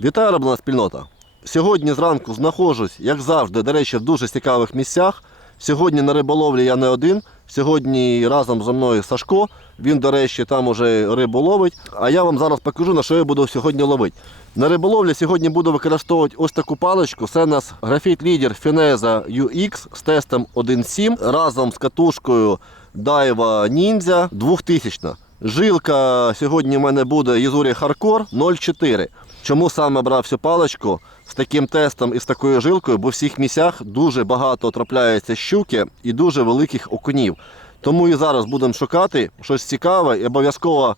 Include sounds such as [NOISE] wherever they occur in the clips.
Вітаю, рибна спільнота! Сьогодні зранку знаходжусь, як завжди, до речі, в дуже цікавих місцях. Сьогодні на риболовлі я не один. Сьогодні разом зі мною Сашко. Він, до речі, там уже рибу ловить. А я вам зараз покажу, на що я буду сьогодні ловити. На риболовлі сьогодні буду використовувати ось таку паличку. Це у нас графіт лідер Fineza UX з тестом 1.7 разом з катушкою Daiwa Ninja 2000. Жилка сьогодні в мене буде Єзурі Харкор 0,4. Чому саме брав цю паличку з таким тестом і з такою жилкою? Бо в всіх місцях дуже багато трапляється щуки і дуже великих окунів. Тому і зараз будемо шукати щось цікаве і обов'язково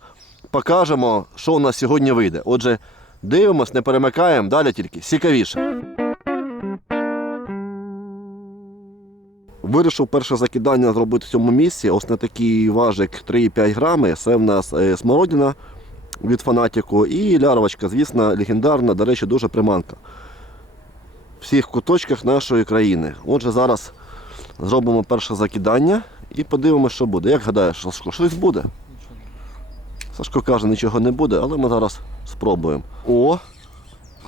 покажемо, що у нас сьогодні вийде. Отже, дивимось, не перемикаємо, далі тільки цікавіше. Вирішив перше закидання зробити в цьому місці. Ось на такий важик 3,5 грами. Це в нас е, смородина від фанатіку і лярвочка, звісно, легендарна, до речі, дуже приманка. В всіх куточках нашої країни. Отже, зараз зробимо перше закидання і подивимося, що буде. Як гадаєш, Сашко, щось буде? Сашко каже, нічого не буде, але ми зараз спробуємо. О!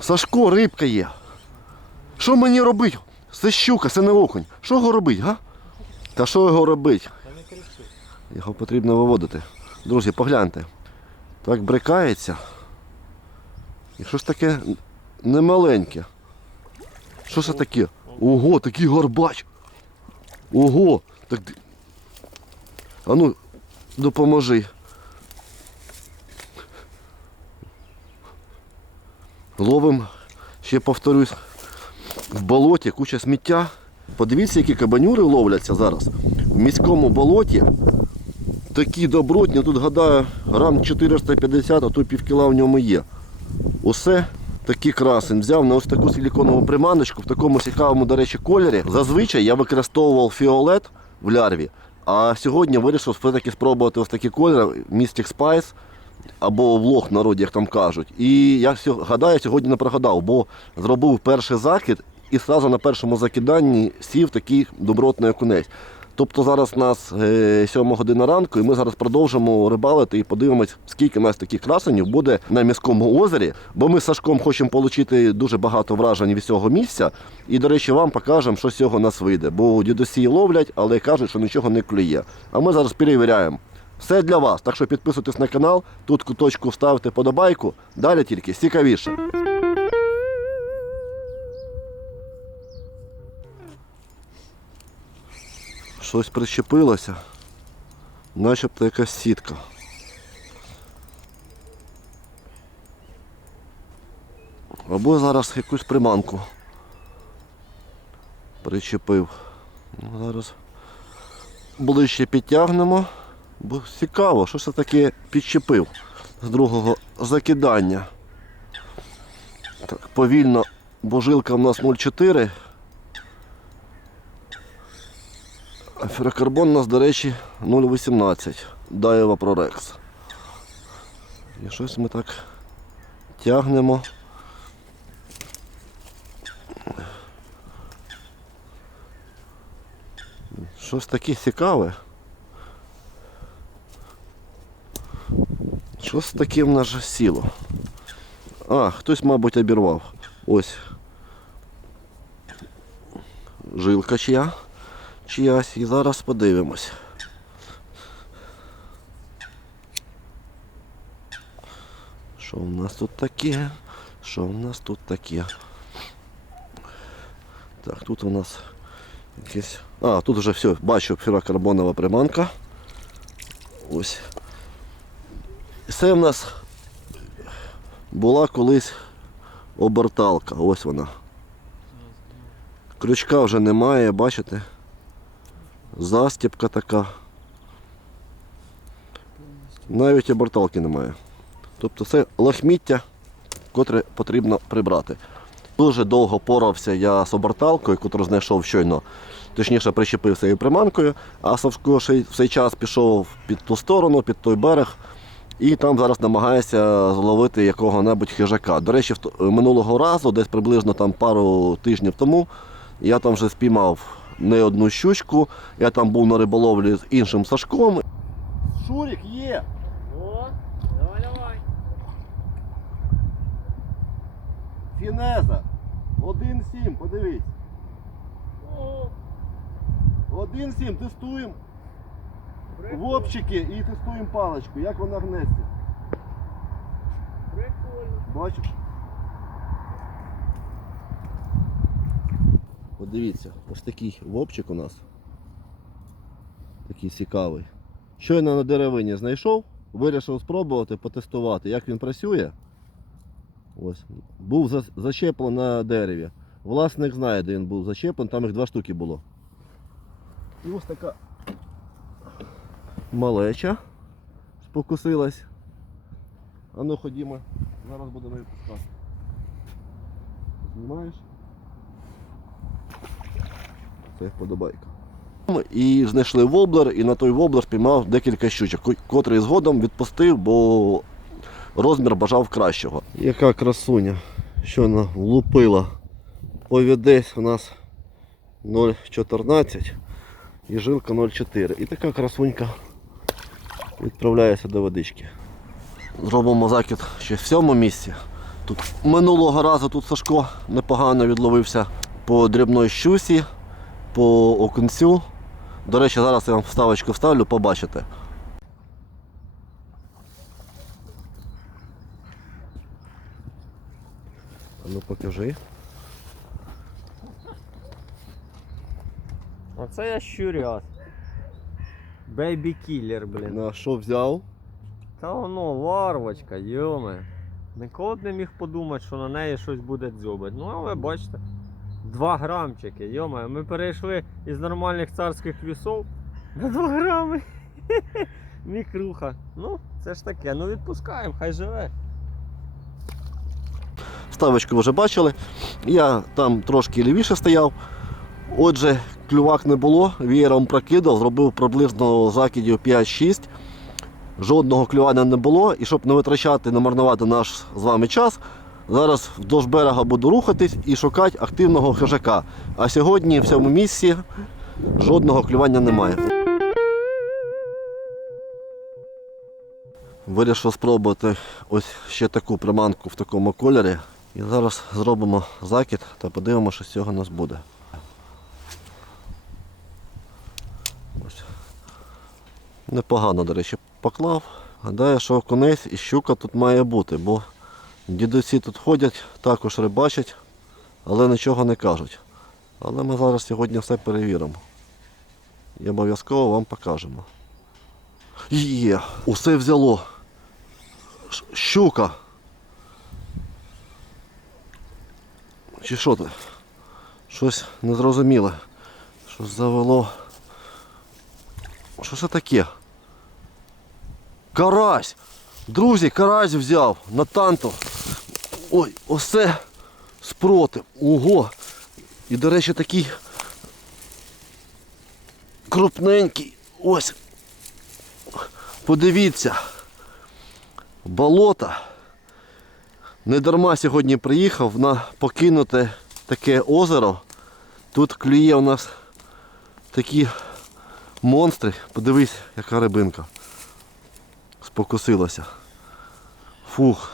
Сашко, рибка є. Що мені робити? Це щука, це не окунь. Що його робити, га? Та що його робити? Його потрібно виводити. Друзі, погляньте. Так брикається. І що ж таке немаленьке? Що це таке? Ого, такий горбач. Ого! Так... А ну, допоможи. Ловим, ще повторюсь, в болоті куча сміття. Подивіться, які кабанюри ловляться зараз. В міському болоті такі добротні, тут гадаю, грам 450, а то пів кіла в ньому є. Усе такий красень. Взяв на ось таку силіконову приманочку в такому цікавому, до речі, кольорі. Зазвичай я використовував фіолет в лярві, а сьогодні вирішив все-таки спробувати ось такий кольор Mystic Spice або в народі, як там кажуть. І я гадаю, сьогодні не прогадав, бо зробив перший закид і одразу на першому закиданні сів такий добротний окунець. Тобто зараз у нас е, 7 година ранку, і ми зараз продовжимо рибалити і подивимось, скільки у нас таких красенів буде на міському озері. Бо ми з Сашком хочемо отримати дуже багато вражень від цього місця. І, до речі, вам покажемо, що з цього нас вийде. Бо дідусі ловлять, але кажуть, що нічого не клює. А ми зараз перевіряємо. Все для вас. Так що підписуйтесь на канал, тут куточку ставте подобайку. Далі тільки цікавіше. Щось прищепилося. Начебто якась сітка. Або зараз якусь приманку причепив. Ну, зараз ближче підтягнемо. Бо цікаво, що це таке підчепив з другого закидання. Так, повільно, бо жилка в нас 0,4. А ферокарбон у нас, до речі, 0,18. Даєва Прорекс. І щось ми так тягнемо. Щось таке цікаве. Щось таке в нас же сіло. А, хтось, мабуть, обірвав. Ось. Жилка чия. Чиясь. І зараз подивимось. Що в нас тут таке? Що в нас тут таке? Так, тут у нас якесь. А, тут вже все, бачу ферокарбонова приманка. Ось. Це в нас була колись оберталка. Ось вона. Крючка вже немає, бачите? Застіпка така. Навіть оберталки немає. Тобто це лахміття, котре потрібно прибрати. Дуже довго порався я з оберталкою, яку знайшов щойно. Точніше, прищепив цією приманкою, а Савко ще в цей час пішов під ту сторону, під той берег. І там зараз намагається зловити якого-небудь хижака. До речі, минулого разу, десь приблизно там пару тижнів тому, я там вже спіймав не одну щучку. Я там був на риболовлі з іншим Сашком. Шурік є! О, давай, давай. Фінеза. 1,7, подивись. 1,7, тестуємо вопчики і тестуємо паличку, як вона гнеться. Прикольно. Бачиш? Подивіться, ось такий вопчик у нас. Такий цікавий. Щойно на деревині знайшов, вирішив спробувати, потестувати, як він працює. Ось. Був за- зачеплений на дереві. Власник знає, де він був зачеплений, там їх два штуки було. І ось така малеча спокусилась. А ну ходімо, зараз будемо відпускати. Знімаєш? Це вподобайка. І знайшли воблер, і на той воблер спіймав декілька щучок, котрий згодом відпустив, бо розмір бажав кращого. Яка красуня, що вона влупила. Повідець у нас 0,14 і жилка 0,4. І така красунька відправляється до водички. Зробимо закид ще в сьомому місці. Тут минулого разу тут Сашко непогано відловився по дрібної щусі, по окунцю. До речі, зараз я вам вставочку вставлю, побачите. А ну покажи. Оце я щуряс. Бейбі кілер, блін. На що взяв? Та воно ларвочка, йоме. Ніколи б не міг подумати, що на неї щось буде дзьобати. Ну, але бачите, 2 грамчики, йоме. Ми перейшли із нормальних царських вісов на 2 грами. [LAUGHS] Мікруха. Ну, це ж таке, ну відпускаємо, хай живе. Ставочку ви вже бачили. Я там трошки лівіше стояв. Отже, клювак не було, вієром прокидав, зробив приблизно закидів 5-6. Жодного клювання не було. І щоб не витрачати, не марнувати наш з вами час, зараз вдовж берега буду рухатись і шукати активного хижака. А сьогодні в цьому місці жодного клювання немає. Вирішив спробувати ось ще таку приманку в такому кольорі. І зараз зробимо закид та подивимося, що з цього у нас буде. Непогано, до речі, поклав. Гадаю, що конець і щука тут має бути, бо дідусі тут ходять, також рибачать, але нічого не кажуть. Але ми зараз сьогодні все перевіримо. І обов'язково вам покажемо. Є, усе взяло. Щука. Чи що це? Щось незрозуміле. Щось завело. Що це таке? Карась! Друзі, карась взяв на танто. Ой, оце спротив. Ого! І, до речі, такий крупненький. Ось. Подивіться. Болото. Не дарма сьогодні приїхав на покинуте таке озеро. Тут клює у нас такі монстри. Подивись, яка рибинка. Спокусилася. Фух.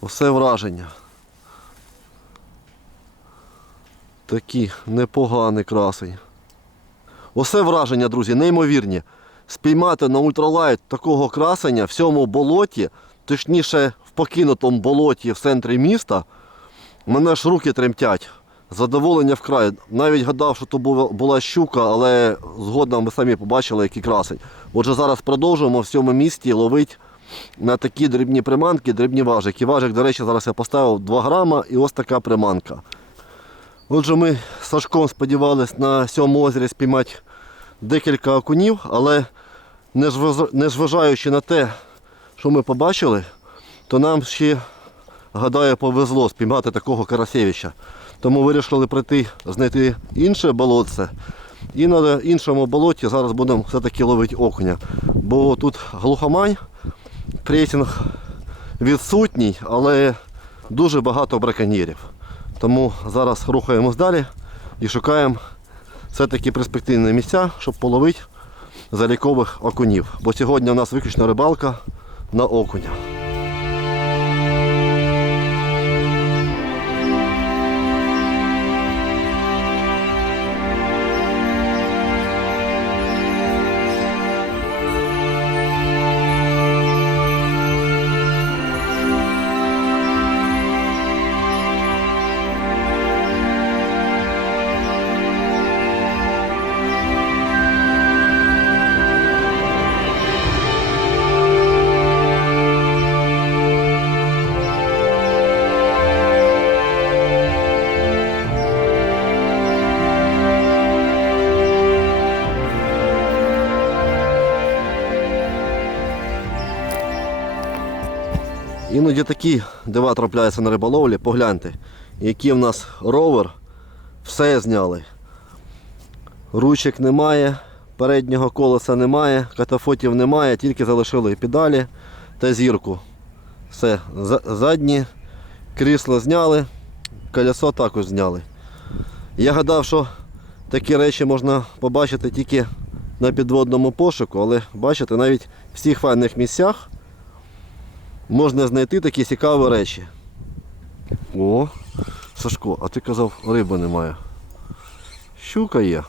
Усе враження. Такі непоганий красень. Усе враження, друзі, неймовірні. Спіймати на ультралайт такого красення в цьому болоті, точніше в покинутому болоті в центрі міста, мене ж руки тремтять. Задоволення вкрай. Навіть гадав, що то була, щука, але згодом ви самі побачили, який красень. Отже, зараз продовжуємо в цьому місті ловити на такі дрібні приманки, дрібні важики. Важик, до речі, зараз я поставив 2 грама і ось така приманка. Отже, ми з Сашком сподівалися на цьому озері спіймати декілька окунів, але незважаючи на те, що ми побачили, то нам ще, гадаю, повезло спіймати такого карасевича. Тому вирішили прийти знайти інше болотце. І на іншому болоті зараз будемо все-таки ловити окуня. Бо тут глухомань, трейсинг відсутній, але дуже багато браконьєрів. Тому зараз рухаємось далі і шукаємо все-таки перспективні місця, щоб половити залікових окунів. Бо сьогодні у нас виключно рибалка на окуня. Іноді такі дива трапляються на риболовлі, погляньте, який в нас ровер, все зняли. Ручок немає, переднього колеса немає, катафотів немає, тільки залишили педалі та зірку. Все, за- задні крісло зняли, колесо також зняли. Я гадав, що такі речі можна побачити тільки на підводному пошуку, але бачите, навіть в всіх файних місцях можна знайти такі цікаві речі. О, Сашко, а ти казав, риби немає. Щука є.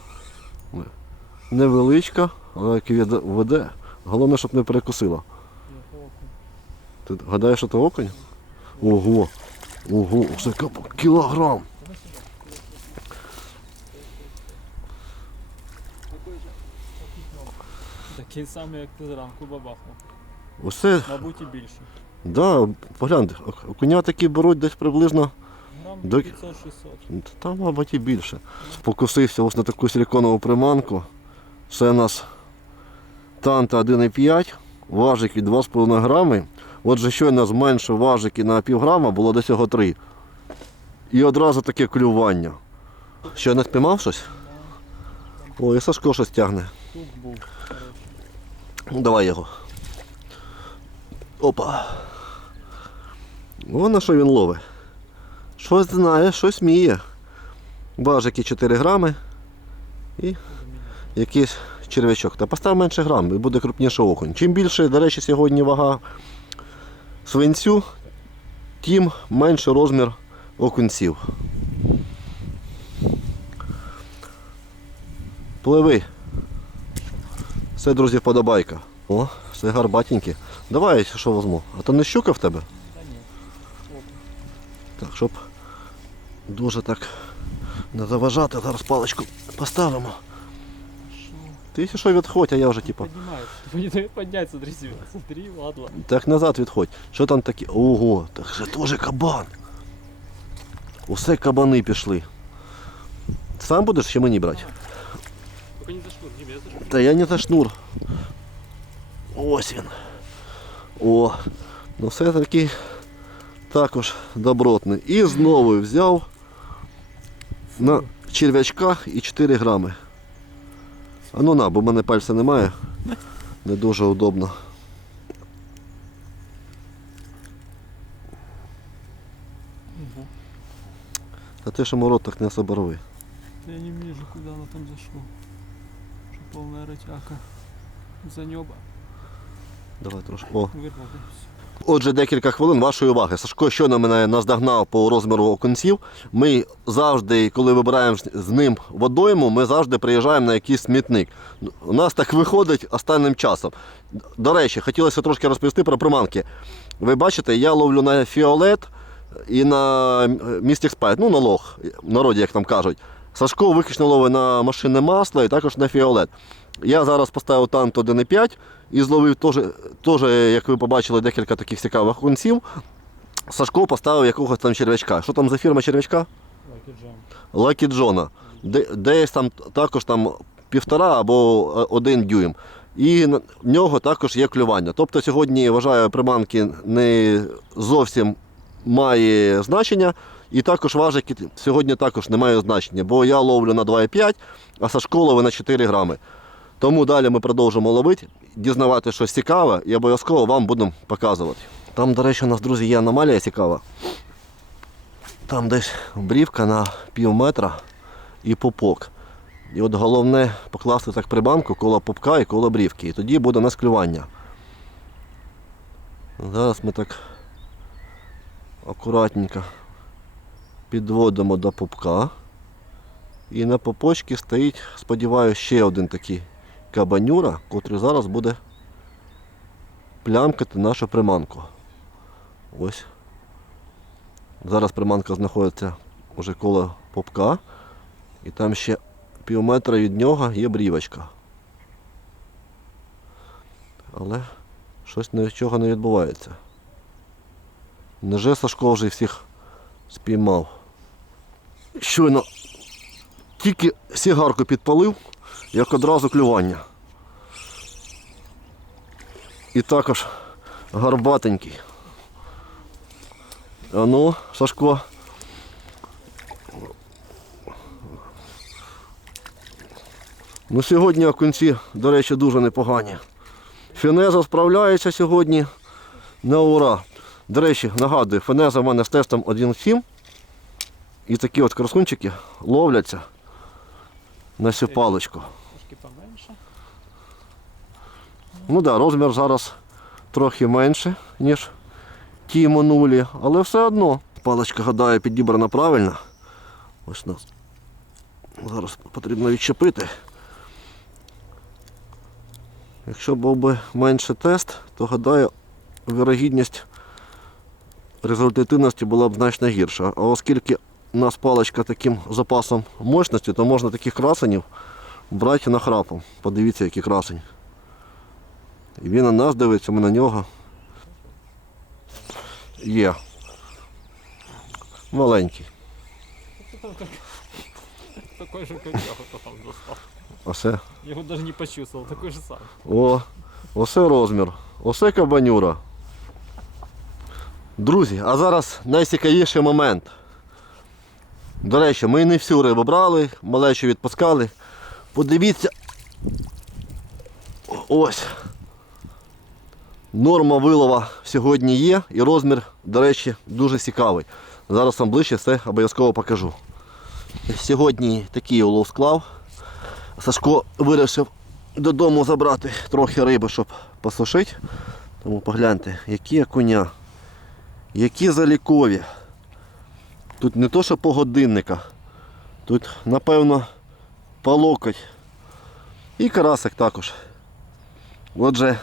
Невеличка, але як веде-. Головне, щоб не перекусила. Ти гадаєш, що це окунь? Ого. Ого, це кілограм. Такий самий, як ти зранку бабахнув. Оце, Мабуть, і більше. да, погляньте, окуня такі беруть десь приблизно, Грам До- 500-600. там, мабуть, і більше. Покусився ось на таку силіконову приманку. Це у нас Танта 1,5, важики 2,5 грами. Отже, щойно зменшив важики на пів грама, було до цього 3. І одразу таке клювання. Що не спіймав щось? О, і Сашко щось тягне. Був. Ну, Давай його. Опа. О, на що він ловить. Щось знає, щось вміє. Важики 4 грами і якийсь черв'ячок. Та постав менше грам і буде крупніше окунь. Чим більше, до речі, сьогодні вага свинцю, тим менше розмір окунців. Пливи. Все, друзі, вподобайка. О, все гарбатеньке. Давай я що візьму. А то не щука в тебе? Та ні. Так, щоб дуже так не заважати, зараз паличку поставимо. Ти якщо що відходь, а я вже типу. Поднимаешь. Мені не підняти, смотри, себе. Смотри, ладно. Так назад відходь. Що там таке? Ого, так це теж кабан. Усе кабани пішли. Сам будеш чи мені брати? Только не за шнур, Дим, я за шнур. Та я не за шнур. Ось він. О, ну все таки також добротний. І знову взяв на черв'ячка і 4 грами. А ну на, бо в мене пальця немає. Не дуже удобно. Та ти що рот так не соборви. Я не вижу, куда оно там зашло. Что полная ротяка. За небо. Давай трошки. О, Отже, декілька хвилин вашої уваги. Сашко щойно мене наздогнав по розміру окунців. Ми завжди, коли вибираємо з ним водойму, ми завжди приїжджаємо на якийсь смітник. У нас так виходить останнім часом. До речі, хотілося трошки розповісти про приманки. Ви бачите, я ловлю на фіолет і на містік спайт, ну на лох, в народі, як там кажуть. Сашко виключно ловить на машинне масло і також на фіолет. Я зараз поставив тант 1,5 і зловив теж, теж, як ви побачили, декілька таких цікавих окунців. Сашко поставив якогось там черв'ячка. Що там за фірма черв'ячка? Лакі Джона. Десь там також там півтора або е, один дюйм. І в нього також є клювання. Тобто сьогодні, вважаю, приманки не зовсім має значення. І також важики сьогодні також не мають значення, бо я ловлю на 2,5, а Сашко ловить на 4 грами. Тому далі ми продовжимо ловити, дізнавати щось цікаве і обов'язково вам будемо показувати. Там, до речі, у нас, друзі, є аномалія цікава. Там десь брівка на пів метра і пупок. І от головне покласти так прибанку коло пупка і коло брівки. І тоді буде у нас клювання. Зараз ми так акуратненько підводимо до пупка. І на попочці стоїть, сподіваюся, ще один такий кабанюра, котрий зараз буде плямкати нашу приманку. Ось. Зараз приманка знаходиться уже коло попка. І там ще пів метра від нього є брівочка. Але щось нічого не відбувається. Неже Сашко вже всіх спіймав. Щойно тільки сігарку підпалив, як одразу клювання. І також гарбатенький. А ну, Сашко. Ну, сьогодні окунці, до речі, дуже непогані. Фінеза справляється сьогодні на ура. До речі, нагадую, Фінеза в мене з тестом 1.7. І такі от красунчики ловляться на цю паличку. Трошки поменше. Ну так, да, розмір зараз трохи менше, ніж ті минулі, але все одно. Паличка, гадаю, підібрана правильно. Ось нас. Зараз потрібно відчепити. Якщо був би менше тест, то гадаю, вірогідність результативності була б значно гірша. А оскільки у нас паличка таким запасом мощності, то можна таких красенів брати на нахрапом. Подивіться, який красень. І він на нас дивиться, ми на нього. Є. Маленький. Такой же, как я, там достал. Осе. Его даже не почувствовал, такой же сам. О, оце розмір. Оце кабанюра. Друзі, а зараз найцікавіший момент. До речі, ми не всю рибу брали, малечу відпускали. Подивіться. Ось. Норма вилова сьогодні є і розмір, до речі, дуже цікавий. Зараз вам ближче все обов'язково покажу. Сьогодні такий улов склав. Сашко вирішив додому забрати трохи риби, щоб посушити. Тому погляньте, які окуня, які залікові. Тут не то, що по годинниках, тут, напевно, по локоть. І карасик також. Отже,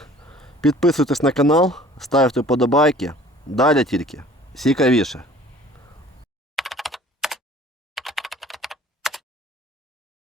підписуйтесь на канал, ставте подобайки. Далі тільки цікавіше.